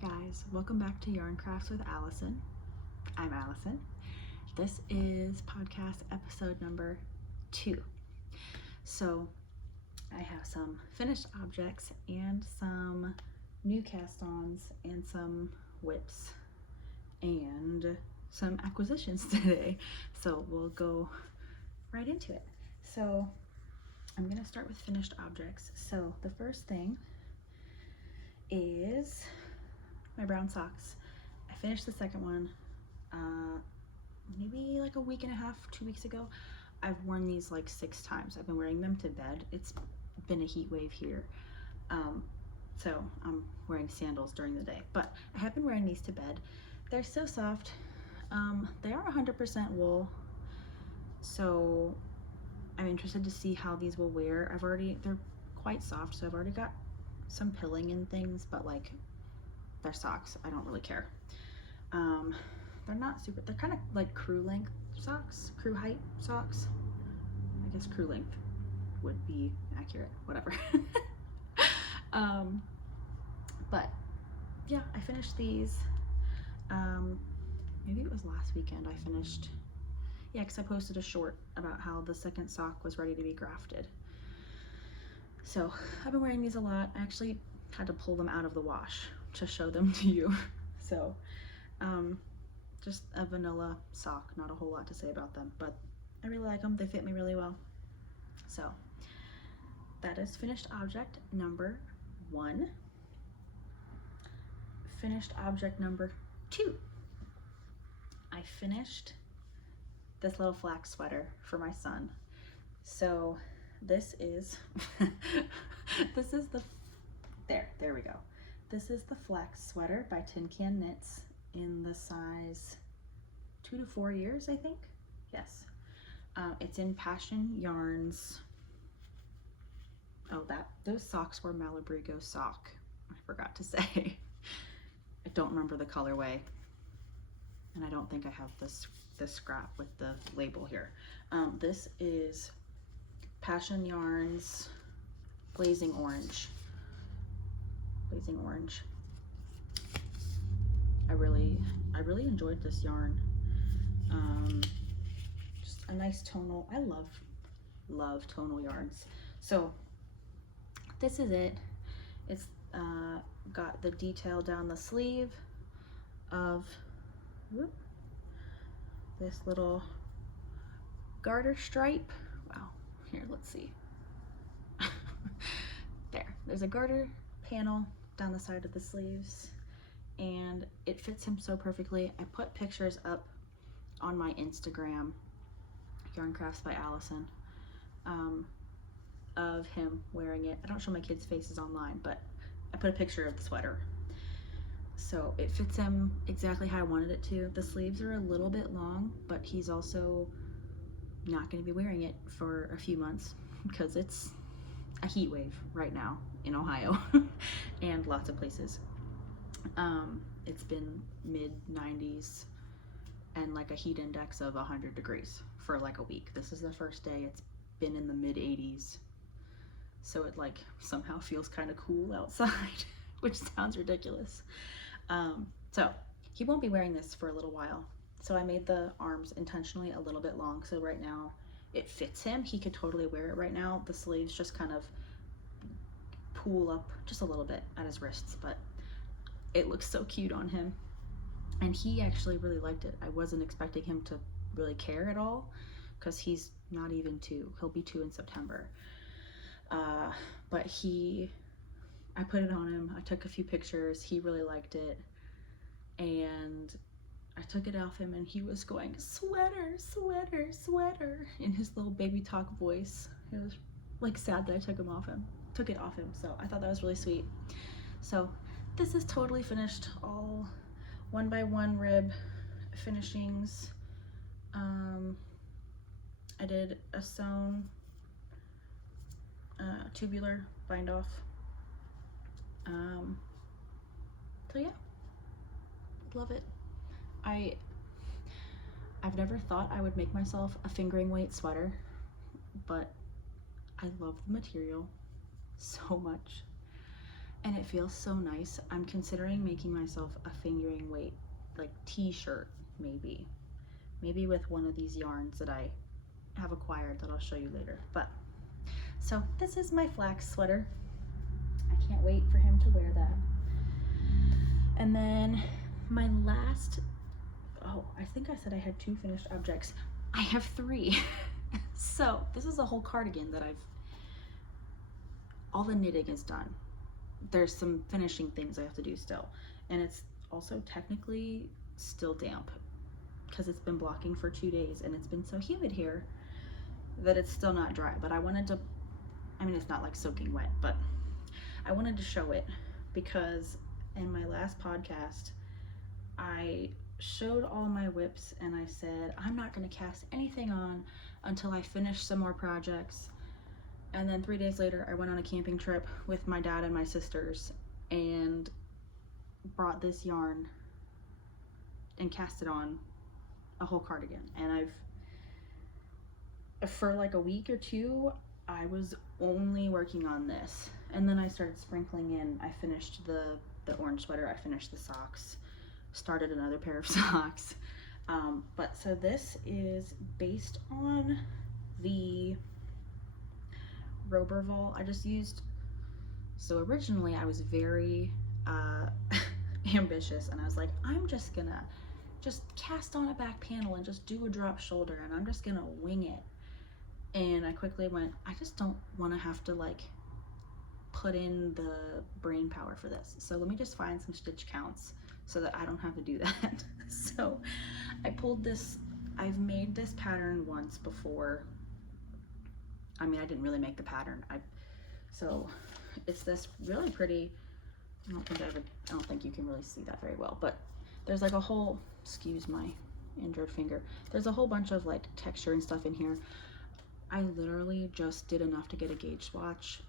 guys, welcome back to Yarn Crafts with Allison. I'm Allison. This is podcast episode number 2. So I have some finished objects and some new cast-ons and some whips and some acquisitions today. So we'll go right into it. So I'm going to start with finished objects. So the first thing is my brown socks. I finished the second one maybe like a week and a half, 2 weeks ago. I've worn these like 6 times. I've been wearing them to bed. It's been a heat wave here, so I'm wearing sandals during the day, but I have been wearing these to bed. They're so soft. They are 100% wool, so I'm interested to see how these will wear. They're quite soft, so I've already got some pilling and things, but like, they're socks. I don't really care. They're not super, they're kind of like crew length socks, crew height socks. I guess crew length would be accurate, whatever. But yeah, I finished these. Maybe it was last weekend I finished. Yeah, because I posted a short about how the second sock was ready to be grafted. So I've been wearing these a lot. I actually had to pull them out of the wash to show them to you. So just a vanilla sock, not a whole lot to say about them, but I really like them. They fit me really well. So that is finished object number 1. Finished object number 2. I finished this little flax sweater for my son. So this is there we go. This is the flax sweater by Tin Can Knits in the size 2 to 4 years, I think. Yes. It's in Passion Yarns. Oh, those socks were Malabrigo sock. I forgot to say. I don't remember the colorway, and I don't think I have this scrap with the label here. This is Passion Yarns Blazing Orange. Blazing Orange. I really enjoyed this yarn. Just a nice tonal. I love tonal yarns. So this is it. It's got the detail down the sleeve of this little garter stripe. Wow, here, let's see. There's a garter panel down the side of the sleeves, and it fits him so perfectly. I put pictures up on my Instagram, Yarn Crafts by Allison, of him wearing it. I don't show my kids' faces online, but I put a picture of the sweater. So it fits him exactly how I wanted it to. The sleeves are a little bit long, but he's also not going to be wearing it for a few months because it's a heat wave right now in Ohio and lots of places. It's been mid-90s and like a heat index of 100 degrees for like a week. This is the first day it's been in the mid-80s, so it like somehow feels kind of cool outside, which sounds ridiculous. So he won't be wearing this for a little while, so I made the arms intentionally a little bit long, so right now it fits him. He could totally wear it right now. The sleeves just kind of pool up just a little bit at his wrists, but it looks so cute on him, and he actually really liked it. I wasn't expecting him to really care at all because he's not even 2. He'll be 2 in September. But I put it on him. I took a few pictures. He really liked it, and I took it off him, and he was going, "Sweater, sweater, sweater," in his little baby talk voice. It was like sad that I took it off him. So I thought that was really sweet. So this is totally finished, all 1x1 rib finishings. I did a sewn tubular bind off. So yeah, love it. I've never thought I would make myself a fingering weight sweater, but I love the material so much, and it feels so nice. I'm considering making myself a fingering weight like t-shirt, maybe with one of these yarns that I have acquired that I'll show you later. But so this is my flax sweater. I can't wait for him to wear that. And then my last, oh, I think I said I had 2 finished objects. I have 3. So this is a whole cardigan that all the knitting is done. There's some finishing things I have to do still. And it's also technically still damp because it's been blocking for 2 days and it's been so humid here that it's still not dry. But I wanted to, I mean, it's not like soaking wet, but I wanted to show it because in my last podcast, I showed all my whips and I said, I'm not gonna cast anything on until I finish some more projects. And then 3 days later, I went on a camping trip with my dad and my sisters and brought this yarn and cast it on a whole cardigan. And for like a week or 2, I was only working on this. And then I started sprinkling in, I finished the orange sweater, I finished the socks, started another pair of socks. But so this is based on the Roberval I just used. So originally I was very ambitious and I was like, I'm just gonna cast on a back panel and just do a drop shoulder and I'm just gonna wing it. And I quickly went, I just don't want to have to like put in the brain power for this. So let me just find some stitch counts so that I don't have to do that. So I pulled this, I've made this pattern once before. I mean, I didn't really make the pattern. So it's this really pretty, I don't think you can really see that very well, but there's like a whole, excuse my injured finger. There's a whole bunch of like texture and stuff in here. I literally just did enough to get a gauge swatch,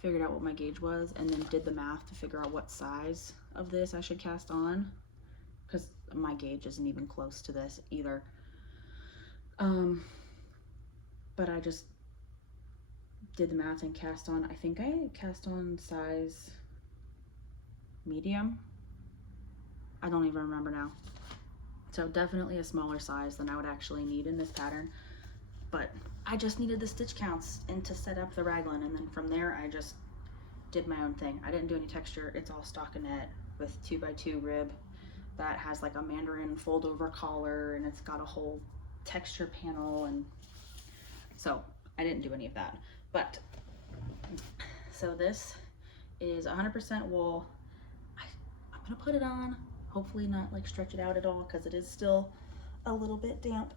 figured out what my gauge was, and then did the math to figure out what size of this I should cast on, because my gauge isn't even close to this either. But I just did the math and cast on, I think I cast on size medium. I don't even remember now. So definitely a smaller size than I would actually need in this pattern. But I just needed the stitch counts and to set up the raglan, and then from there I just did my own thing. I didn't do any texture. It's all stockinette with 2x2 rib that has like a mandarin fold over collar, and it's got a whole texture panel, and so I didn't do any of that. But so this is 100% wool. I'm gonna put it on, hopefully not like stretch it out at all because it is still a little bit damp.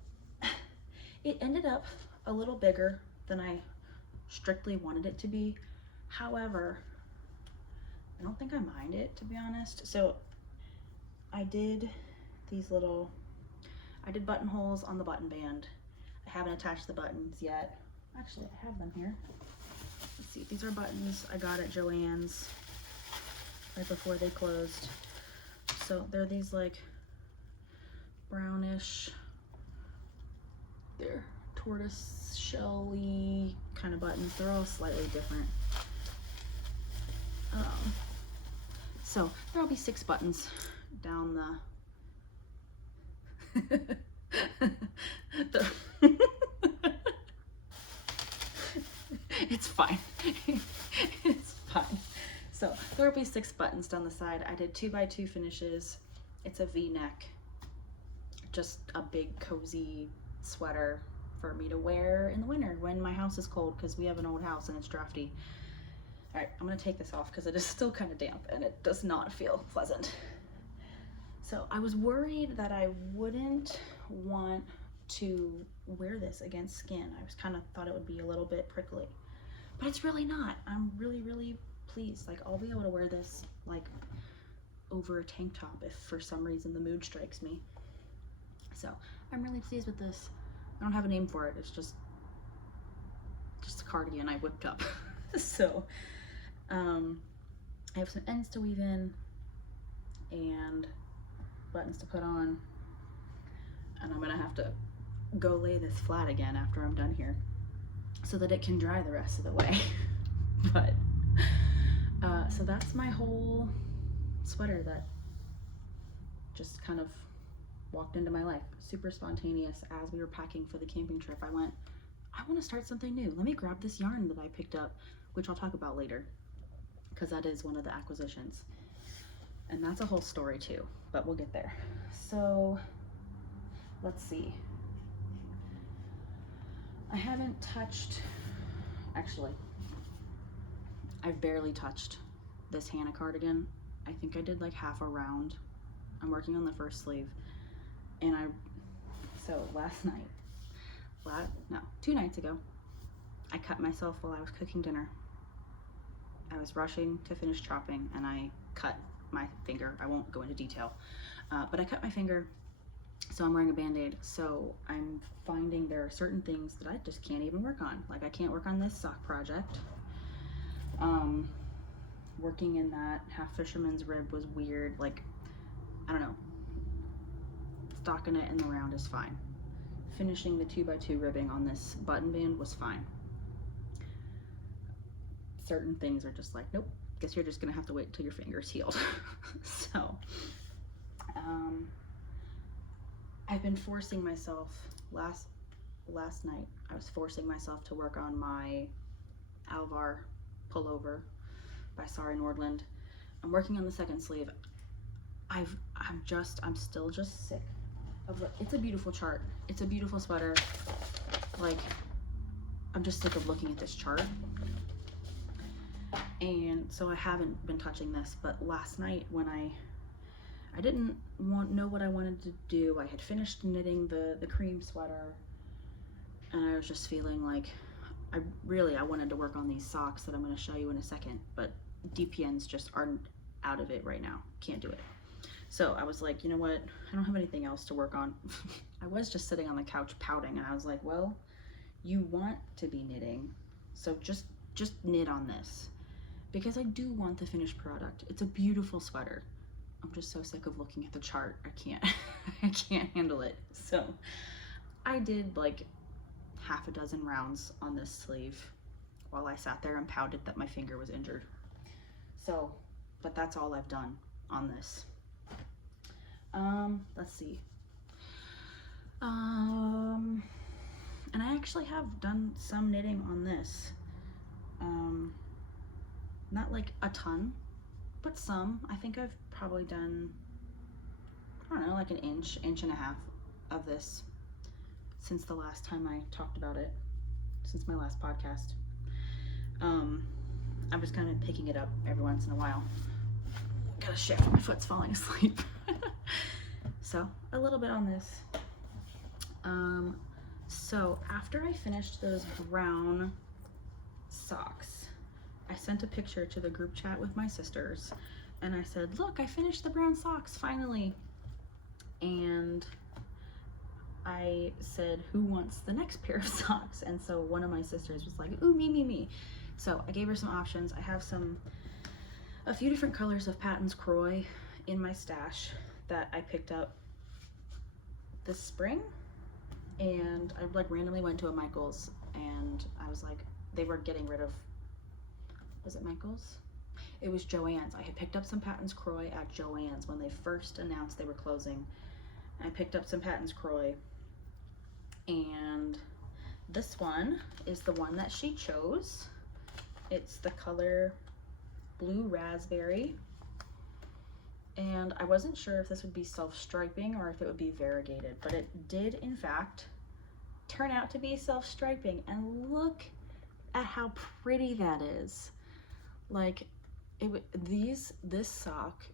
It ended up a little bigger than I strictly wanted it to be. However, I don't think I mind it, to be honest. So I did these little, I did buttonholes on the button band. I haven't attached the buttons yet. Actually, I have them here. Let's see, these are buttons I got at Joann's right before they closed. So they're these like brownish, they're tortoise shelly kind of buttons. They're all slightly different. So there'll be 6 buttons down the it's fine. It's fine. So there'll be 6 buttons down the side. I did 2x2 finishes. It's a V-neck, just a big cozy sweater for me to wear in the winter when my house is cold, because we have an old house and it's drafty. All right, I'm gonna take this off because it is still kind of damp and it does not feel pleasant. So I was worried that I wouldn't want to wear this against skin. I was kind of thought it would be a little bit prickly, but it's really not. I'm really, really pleased. Like, I'll be able to wear this like over a tank top if for some reason the mood strikes me. So I'm really pleased with this. I don't have a name for it. It's just a cardigan I whipped up. So I have some ends to weave in and buttons to put on, and I'm gonna have to go lay this flat again after I'm done here so that it can dry the rest of the way. But So that's my whole sweater that just kind of walked into my life. Super spontaneous. As we were packing for the camping trip, I went, I want to start something new. Let me grab this yarn that I picked up, which I'll talk about later, because that is one of the acquisitions. And that's a whole story too, but we'll get there. So let's see. I haven't touched, actually, I've barely touched this Hannah cardigan. I think I did like half a round. I'm working on the first sleeve. And so last night, 2 nights ago, I cut myself while I was cooking dinner. I was rushing to finish chopping and I cut my finger. I won't go into detail, but I cut my finger, so I'm wearing a band-aid. So I'm finding there are certain things that I just can't even work on. Like I can't work on this sock project. Working in that half fisherman's rib was weird. Like, I don't know. Stocking it in the round is fine. Finishing the 2x2 ribbing on this button band was fine. Certain things are just like, nope, guess you're just gonna have to wait until your finger's healed. So, I've been forcing myself, last night, I was forcing myself to work on my Alvar pullover by Sari Nordland. I'm working on the second sleeve. I'm still just sick of it. It's a beautiful chart. It's a beautiful sweater. Like, I'm just sick of looking at this chart. And so I haven't been touching this, but last night when I didn't know what I wanted to do. I had finished knitting the cream sweater and I was just feeling like I wanted to work on these socks that I'm going to show you in a second, but DPNs just aren't out of it right now. Can't do it. So I was like, you know what? I don't have anything else to work on. I was just sitting on the couch pouting and I was like, well, you want to be knitting, so just knit on this, because I do want the finished product. It's a beautiful sweater. I'm just so sick of looking at the chart. I can't I can't handle it. So I did like half a dozen rounds on this sleeve while I sat there and pouted that my finger was injured. So, but that's all I've done on this. Let's see. And I actually have done some knitting on this. Not like a ton, but some. I think I've probably done, I don't know, like an inch and a half of this since the last time I talked about it, since my last podcast. I've just kind of been picking it up every once in a while. Gotta shift, my foot's falling asleep. So a little bit on this. So after I finished those brown socks, I sent a picture to the group chat with my sisters and I said, look, I finished the brown socks finally. And I said, who wants the next pair of socks? And so one of my sisters was like, ooh, me. So I gave her some options. I have a few different colors of Patton's Croy in my stash that I picked up this spring. And I like randomly went to a Michael's and I was like, they were getting rid of, was it Michael's? It was Joann's. I had picked up some Patton's Croy at Joann's when they first announced they were closing. I picked up some Patton's Croy, and this one is the one that she chose. It's the color Blue Raspberry, and I wasn't sure if this would be self-striping or if it would be variegated, but it did in fact turn out to be self-striping, and look at how pretty that is. Like, this sock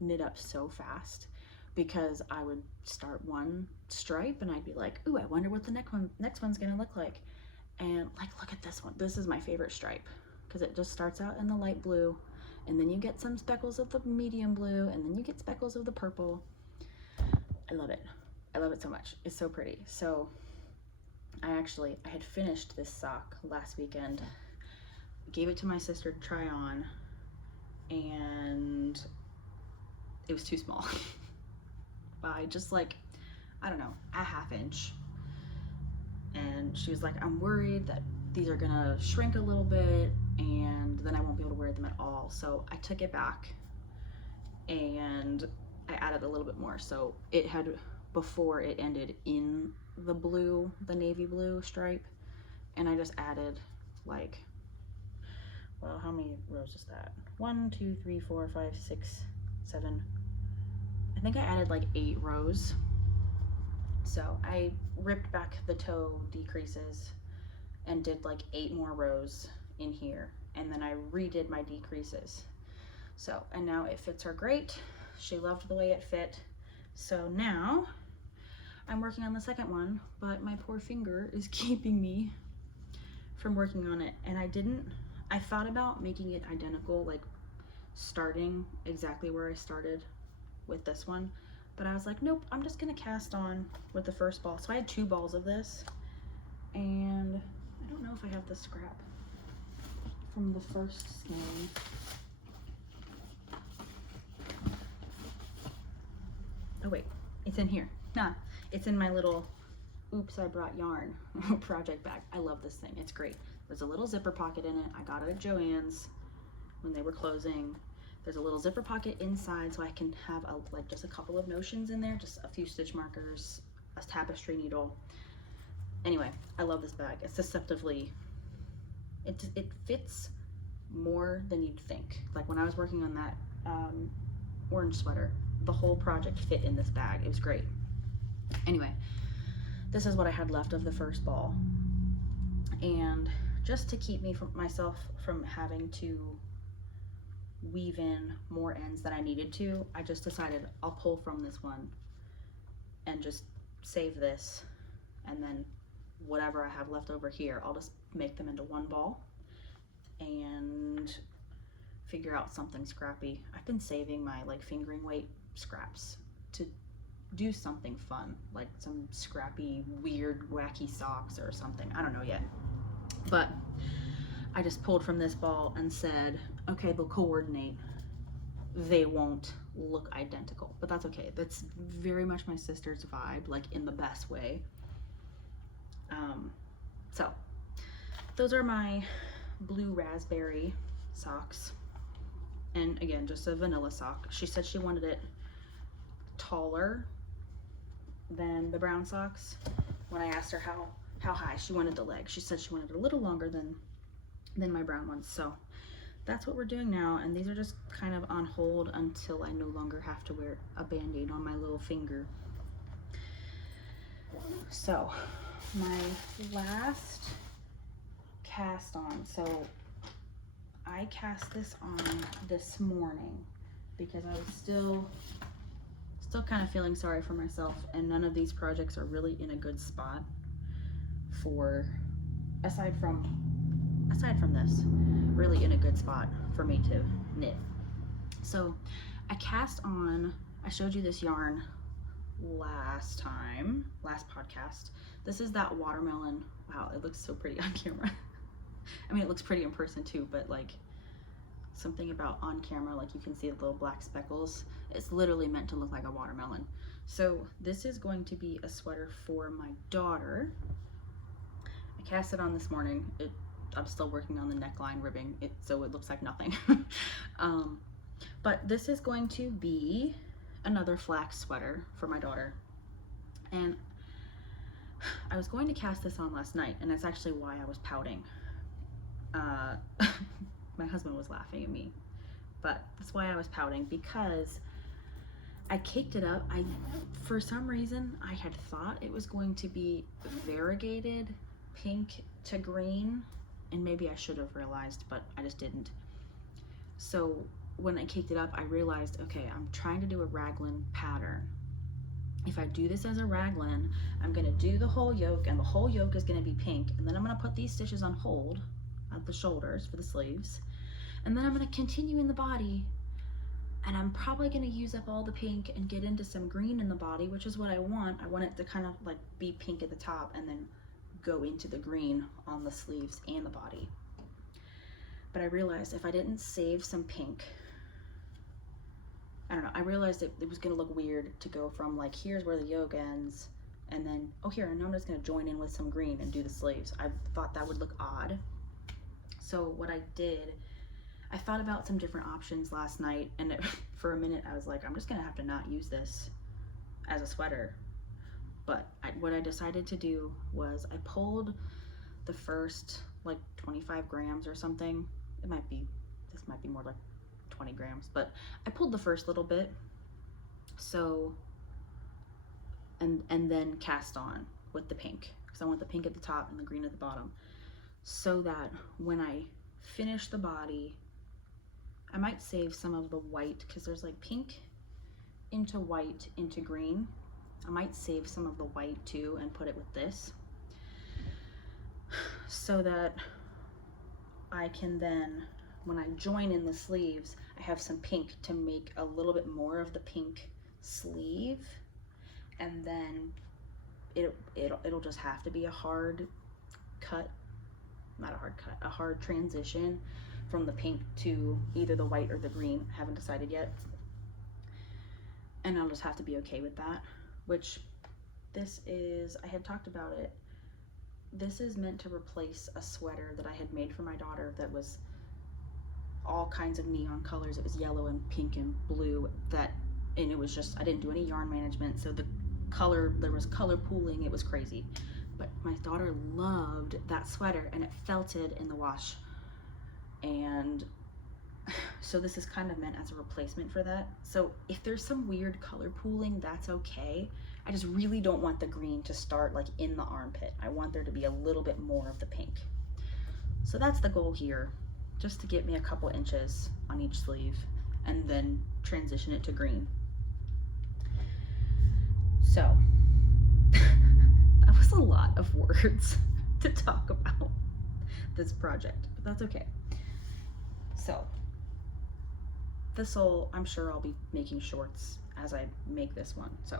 knit up so fast because I would start one stripe and I'd be like, ooh, I wonder what the next one's gonna look like. And like, look at this one. This is my favorite stripe because it just starts out in the light blue and then you get some speckles of the medium blue and then you get speckles of the purple. I love it. I love it so much. It's so pretty. So I had finished this sock last weekend, gave it to my sister to try on, and it was too small. By just like, I don't know, a half inch. And she was like, I'm worried that these are gonna shrink a little bit. and then I won't be able to wear them at all. So I took it back and I added a little bit more. So it had, before it ended in the blue, the navy blue stripe, and I just added like, well, how many rows is that? 1, 2, 3, 4, 5, 6, 7. I think I added like 8 rows. So I ripped back the toe decreases and did like 8 more rows in here, and then I redid my decreases. So, and now it fits her great. She loved the way it fit. So now I'm working on the second one, but my poor finger is keeping me from working on it. And I thought about making it identical, like starting exactly where I started with this one, but I was like, nope, I'm just gonna cast on with the first ball. So I had 2 balls of this, and I don't know if I have the scrap from the first skein. Oh wait, it's in here. Nah, it's in my little oops, I brought yarn project bag. I love this thing, it's great. There's a little zipper pocket in it. I got it at Joann's when they were closing. There's a little zipper pocket inside, so I can have like just a couple of notions in there, just a few stitch markers, a tapestry needle. Anyway, I love this bag. It's deceptively, it fits more than you'd think. Like when I was working on that orange sweater, the whole project fit in this bag. It was great. Anyway, this is what I had left of the first ball, and just to keep myself from having to weave in more ends than I needed to, I just decided I'll pull from this one and just save this, and then whatever I have left over here, I'll just make them into one ball and figure out something scrappy. I've been saving my like fingering weight scraps to do something fun, like some scrappy, weird, wacky socks or something. I don't know yet. But I just pulled from this ball and said, okay, they'll coordinate. They won't look identical, but that's okay. That's very much my sister's vibe, like in the best way. So those are my blue raspberry socks. And again, just a vanilla sock. She said she wanted it taller than the brown socks. When I asked her how high she wanted the leg, she said she wanted it a little longer than my brown ones. So that's what we're doing now, and these are just kind of on hold until I no longer have to wear a band-aid on my little finger. So my last cast on, so I cast this on this morning because I was still kind of feeling sorry for myself, and none of these projects are really in a good spot for, aside from this, really in a good spot for me to knit. So I cast on, I showed you this yarn last podcast. This is that watermelon. Wow, it looks so pretty on camera. I mean, it looks pretty in person too, but like something about on camera, like you can see the little black speckles. It's literally meant to look like a watermelon. So this is going to be a sweater for my daughter. I cast it on this morning. I'm still working on the neckline ribbing it, so it looks like nothing. But this is going to be another flax sweater for my daughter. And I was going to cast this on last night, and that's actually why I was pouting. My husband was laughing at me, but that's why I was pouting, because I caked it up. For some reason, I had thought it was going to be variegated pink to green, and maybe I should have realized, but I just didn't. So when I caked it up, I realized, okay, I'm trying to do a raglan pattern. If I do this as a raglan, I'm gonna do the whole yoke, and the whole yoke is gonna be pink, and then I'm gonna put these stitches on hold at the shoulders for the sleeves, and then I'm gonna continue in the body, and I'm probably gonna use up all the pink and get into some green in the body, which is what I want. I want it to kind of like be pink at the top and then go into the green on the sleeves and the body. But I realized if I didn't save some pink, I don't know, I realized it was gonna look weird to go from like, here's where the yoke ends, and then, oh here, and now I'm just gonna join in with some green and do the sleeves. I thought that would look odd. So what I did, I thought about some different options last night, and for a minute I was like, I'm just gonna have to not use this as a sweater. But what I decided to do was I pulled the first like 25 grams or something. This might be more like 20 grams, but I pulled the first little bit. So, and then cast on with the pink, because I want the pink at the top and the green at the bottom, so that when I finish the body, I might save some of the white, because there's like pink into white into green. I might save some of the white too and put it with this, so that I can then, when I join in the sleeves, I have some pink to make a little bit more of the pink sleeve, and then it'll just have to be a hard cut, not a hard cut, a hard transition from the pink to either the white or the green. I haven't decided yet, and I'll just have to be okay with that. Which this is, I had talked about it, this is meant to replace a sweater that I had made for my daughter that was all kinds of neon colors. It was yellow and pink and blue, and it was just, I didn't do any yarn management, so the color, there was color pooling, it was crazy. But my daughter loved that sweater, and it felted in the wash, and so this is kind of meant as a replacement for that. So if there's some weird color pooling, that's okay. I just really don't want the green to start like in the armpit. I want there to be a little bit more of the pink. So that's the goal here, just to get me a couple inches on each sleeve and then transition it to green. So that was a lot of words to talk about this project, but that's okay. So I'm sure I'll be making shorts as I make this one, so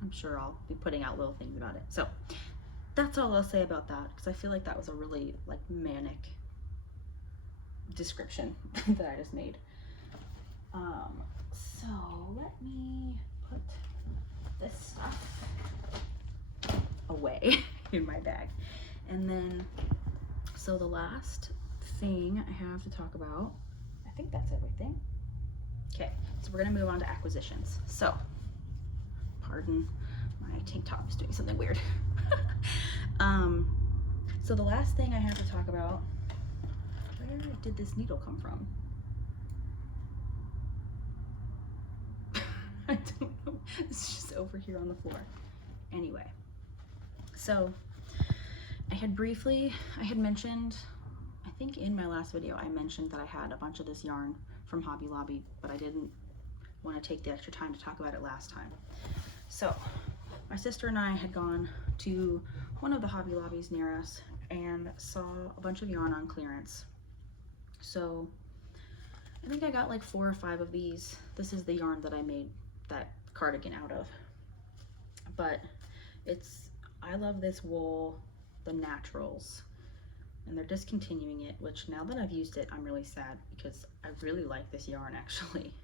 I'm sure I'll be putting out little things about it. So that's all I'll say about that, because I feel like that was a really like manic description that I just made. So let me put this stuff away in my bag. And then, so the last thing I have to talk about, I think that's everything. Okay, so we're gonna move on to acquisitions. So, pardon, my tank top is doing something weird. So the last thing I have to talk about, where did this needle come from? I don't know, it's just over here on the floor. Anyway, so I had mentioned, I think in my last video, I mentioned that I had a bunch of this yarn from Hobby Lobby, but I didn't want to take the extra time to talk about it last time. So my sister and I had gone to one of the Hobby Lobbies near us and saw a bunch of yarn on clearance. So I think I got like 4 or 5 of these. This is the yarn that I made that cardigan out of. But I love this wool, the naturals, and they're discontinuing it, which now that I've used it, I'm really sad, because I really like this yarn actually.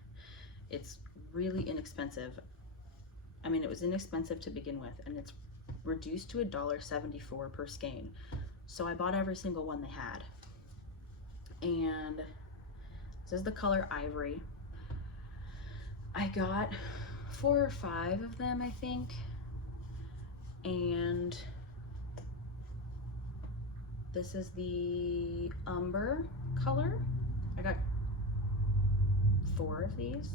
It's really inexpensive. I mean, it was inexpensive to begin with, and it's reduced to $1.74 per skein. So I bought every single one they had. And this is the color Ivory. I got 4 or 5 of them, I think. And this is the umber color. I got 4 of these.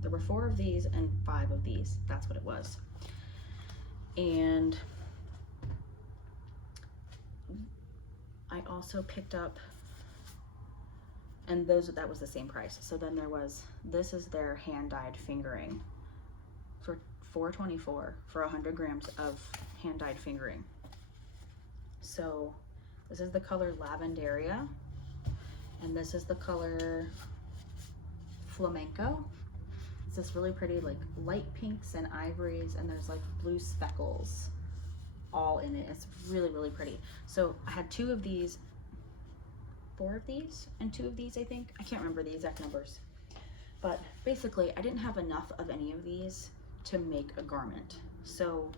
There were 4 of these and 5 of these. That's what it was. And I also picked up, and that was the same price. So then this is their hand-dyed fingering for $4.24 for 100 grams of hand-dyed fingering. So this is the color Lavendaria, and this is the color Flamenco. It's this really pretty like light pinks and ivories, and there's like blue speckles all in it. It's really, really pretty. So I had 2 of these, 4 of these, and 2 of these, I think. I can't remember the exact numbers. But basically, I didn't have enough of any of these to make a garment. So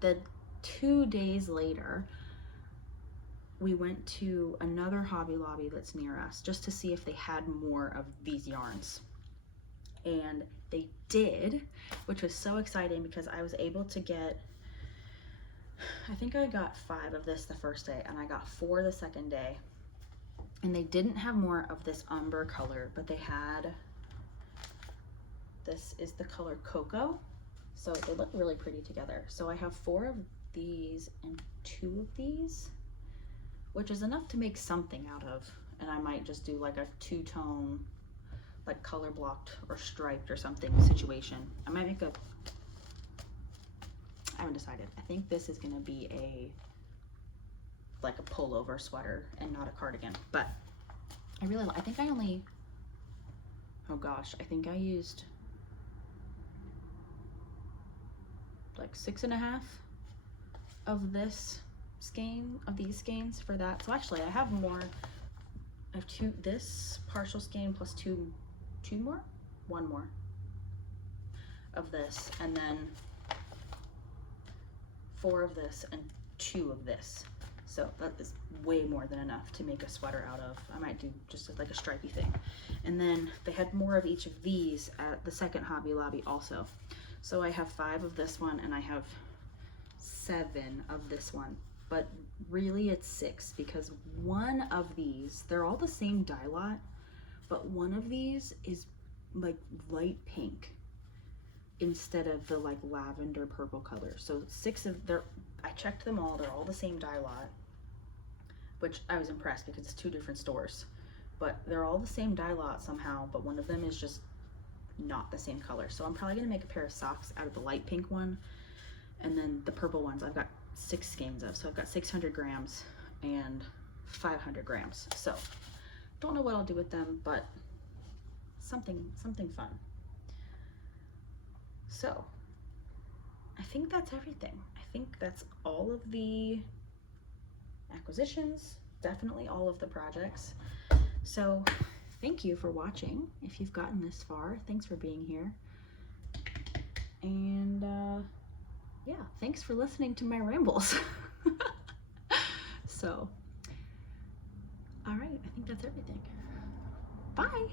the 2 days later, we went to another Hobby Lobby that's near us just to see if they had more of these yarns. And they did, which was so exciting because I was able to get, I think I got 5 of this the first day and I got 4 the second day. And they didn't have more of this umber color, but they had, this is the color Cocoa. So they look really pretty together. So I have 4 of these and 2 of these, which is enough to make something out of. And I might just do like a 2-tone, like color blocked or striped or something situation. I might make a, I haven't decided. I think this is gonna be like a pullover sweater and not a cardigan. But I think I only, oh gosh, I think I used like 6.5 of this skein, of these skeins for that. So actually I have more. I have 2, this partial skein plus 1 more of this, and then 4 of this and 2 of this. So that is way more than enough to make a sweater out of. I might do just like a stripey thing. And then they had more of each of these at the second Hobby Lobby also. So I have 5 of this one and I have 7 of this one. But really it's 6 because one of these, they're all the same dye lot, but one of these is like light pink instead of the like lavender purple color. So 6 of I checked them all, they're all the same dye lot, which I was impressed because it's 2 different stores, but they're all the same dye lot somehow, but one of them is just not the same color. So I'm probably gonna make a pair of socks out of the light pink one, and then the purple ones I've got 6 skeins of. So I've got 600 grams and 500 grams. So don't know what I'll do with them, but something fun. So I think that's everything. I think that's all of the acquisitions, definitely all of the projects. So thank you for watching. If you've gotten this far, thanks for being here. And yeah, thanks for listening to my rambles. So, all right, I think that's everything. Bye.